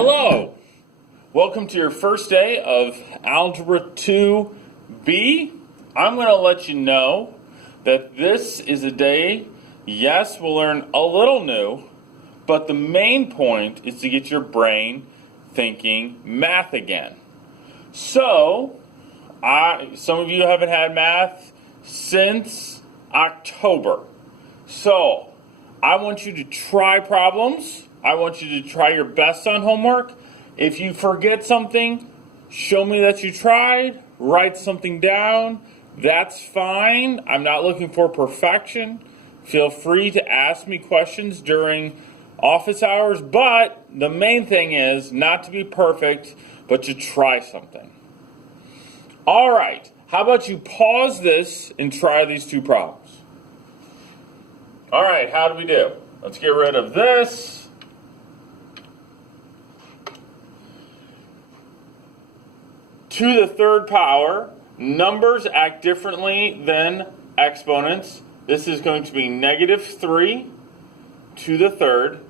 Hello, welcome to your first day of Algebra 2B. I'm going to let you know that this is a day, yes, we'll learn a little new, but the main point is to get your brain thinking math again. So, some of you haven't had math since October. So, I want you to try problems. I want you to try your best on homework. If you forget something, show me that you tried. Write something down. That's fine. I'm not looking for perfection. Feel free to ask me questions during office hours, but the main thing is not to be perfect, but to try something. All right, how about you pause this and try these two problems? All right, how do we do? Let's get rid of this. To the third power, numbers act differently than exponents. This is going to be negative 3 to the third.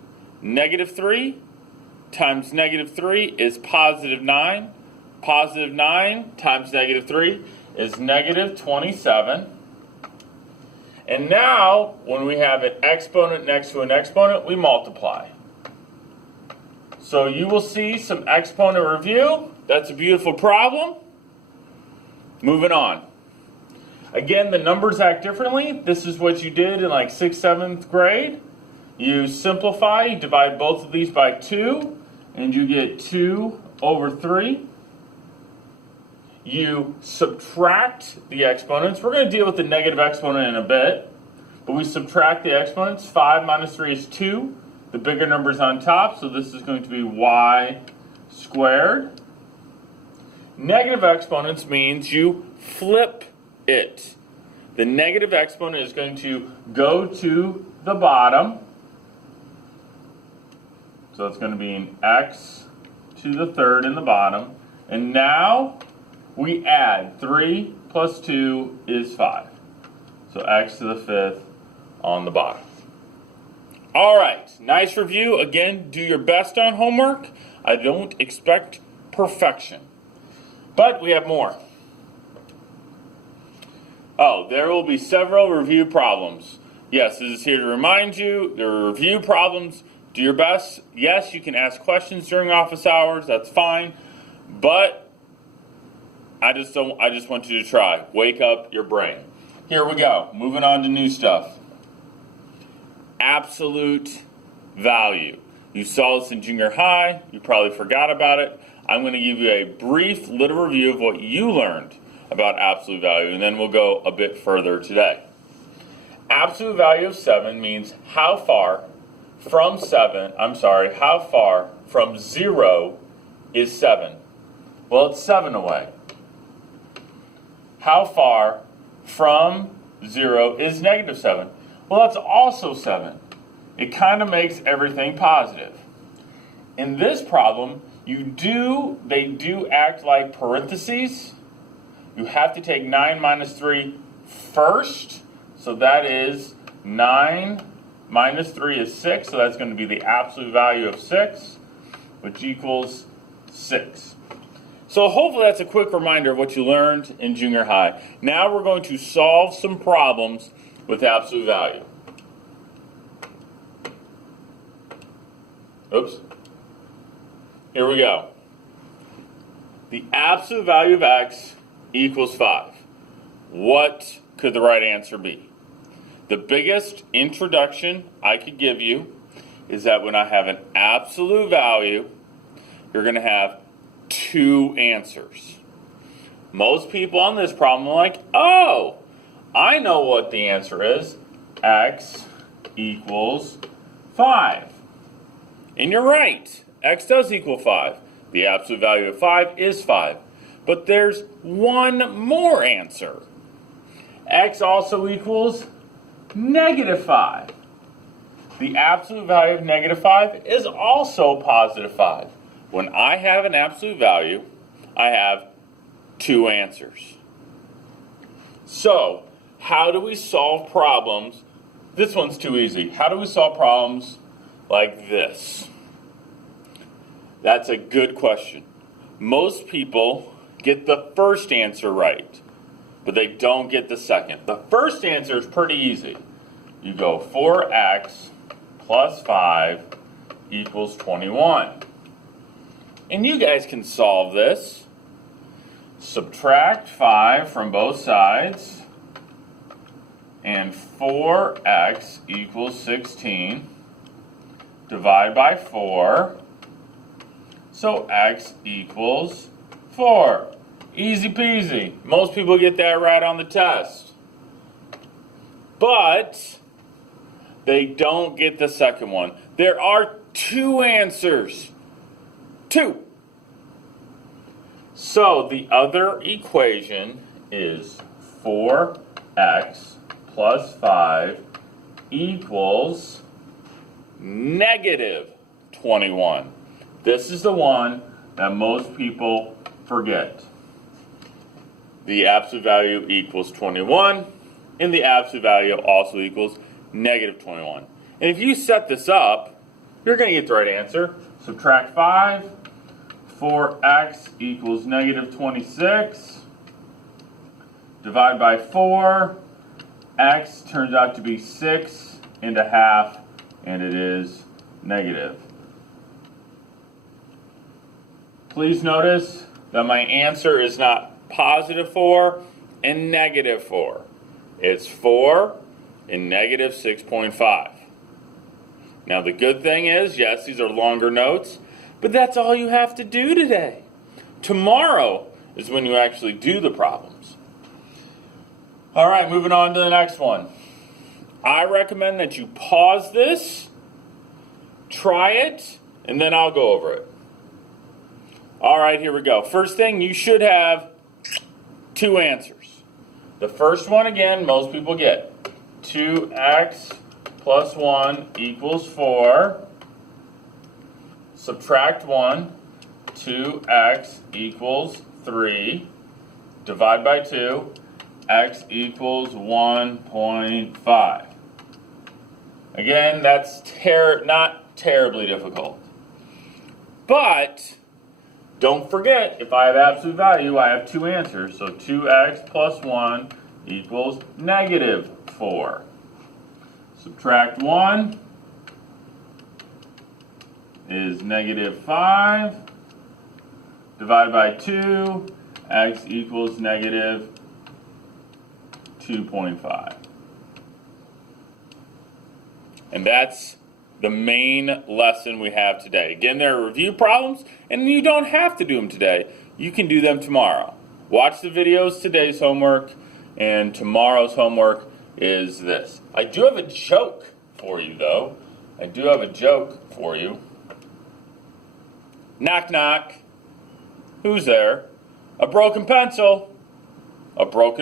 Negative 3 times negative 3 is positive 9. Positive 9 times negative 3 is negative 27. And now, when we have an exponent next to an exponent, we multiply. So you will see some exponent review. That's a beautiful problem. Moving on. Again, the numbers act differently. This is what you did in like 6th, 7th grade. You simplify, you divide both of these by 2, and you get 2 over 3. You subtract the exponents. We're going to deal with the negative exponent in a bit, but we subtract the exponents. 5 minus 3 is 2. The bigger number's on top, so this is going to be y squared. Negative exponents means you flip it. The negative exponent is going to go to the bottom. So it's going to be an x to the third in the bottom. And now we add 3 plus 2 is 5. So x to the fifth on the bottom. All right, nice review. Again, do your best on homework. I don't expect perfection. But we have more. Oh, there will be several review problems. Yes, this is here to remind you, there are review problems. Do your best. Yes, you can ask questions during office hours. That's fine. But I just want you to try. Wake up your brain. Here we go. Moving on to new stuff. Absolute value. You saw this in junior high. You probably forgot about it. I'm going to give you a brief little review of what you learned about absolute value, and then we'll go a bit further today. Absolute value of 7 means how far from 0 is 7? Well, it's 7 away. How far from 0 is negative 7? Well, that's also 7. It kind of makes everything positive. In this problem, they do act like parentheses. You have to take 9 minus 3 first. So that is 9 minus 3 is 6. So that's going to be the absolute value of 6, which equals 6. So hopefully that's a quick reminder of what you learned in junior high. Now we're going to solve some problems with absolute value. Oops. Here we go. The absolute value of x equals 5. What could the right answer be? The biggest introduction I could give you is that when I have an absolute value, you're going to have 2 answers. Most people on this problem are like, oh, I know what the answer is. X equals 5. And you're right. X does equal 5. The absolute value of 5 is 5. But there's one more answer. X also equals negative 5. The absolute value of negative 5 is also positive 5. When I have an absolute value, I have 2 answers. So, how do we solve problems? This one's too easy. How do we solve problems like this? That's a good question. Most people get the first answer right, but they don't get the second. The first answer is pretty easy. You go 4x plus 5 equals 21. And you guys can solve this. Subtract 5 from both sides, and 4x equals 16. Divide by 4, so x equals 4. Easy peasy. Most people get that right on the test. But they don't get the second one. There are two answers. Two. So the other equation is 4x plus 5 equals negative 21. This is the one that most people forget. The absolute value equals 21, and the absolute value also equals negative 21. And if you set this up, you're going to get the right answer. Subtract 5, 4x equals negative 26. Divide by 4, x turns out to be 6.5, and it is negative. Please notice that my answer is not positive 4 and negative 4. It's 4 and negative 6.5. Now the good thing is, yes, these are longer notes, but that's all you have to do today. Tomorrow is when you actually do the problems. All right, moving on to the next one. I recommend that you pause this, try it, and then I'll go over it. All right, here we go. First thing, you should have two answers. The first one, again, most people get. 2x plus 1 equals 4. Subtract 1. 2x equals 3. Divide by 2. X equals 1.5. Again, that's not terribly difficult. But don't forget, if I have absolute value, I have two answers. So 2x plus 1 equals negative 4. Subtract 1 is negative 5. Divide by 2, x equals negative 2.5. And that's the main lesson we have today. Again, there are review problems, and you don't have to do them today. You can do them tomorrow. Watch the videos, today's homework, and tomorrow's homework is this. I do have a joke for you, though. I do have a joke for you. Knock, knock. Who's there? A broken pencil. A broken